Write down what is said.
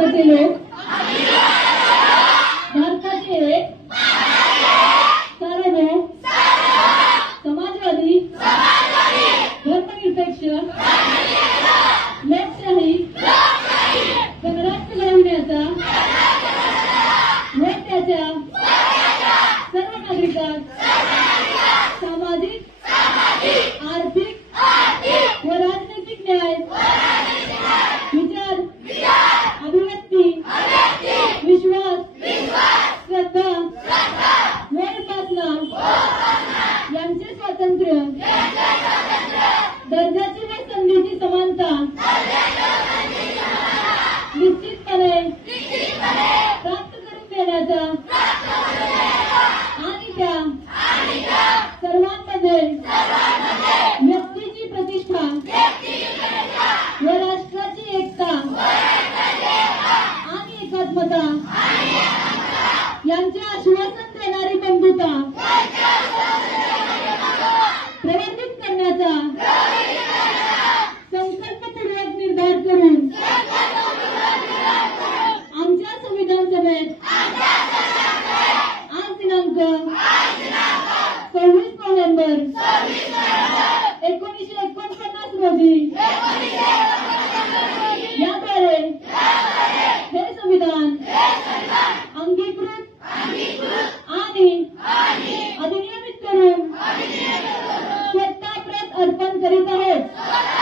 भारताचे लोक भारताचे सार्वभौम समाजवादी धर्मनिरपेक्ष लोकशाही गणराज्य घडवण्याचा व त्याच्या सर्व नागरिकात सामाजिक आर्थिक व राजनैतिक न्याय विचार अभिव्यक्ती विश्वास श्रद्धा व उपासना यांचे स्वातंत्र्य दर्जाची व संधीची समानता निश्चितपणे प्राप्त करून देण्याचा आणि त्या सर्वांमध्ये व्यक्तीची प्रतिष्ठा व राष्ट्राची एकता आणि एकात्मता यांचे आश्वासन देणारी बंधुता प्रवर्धित करण्याचा संकल्पपूर्वक निर्धार करून आमच्या संविधान सभेत आज दिनांक 26 नोव्हेंबर 1949 रोजी याद्वारे हे संविधान अंगीकृत आणि अधिनियमित करून स्वतः प्रत अर्पण करीत आहोत.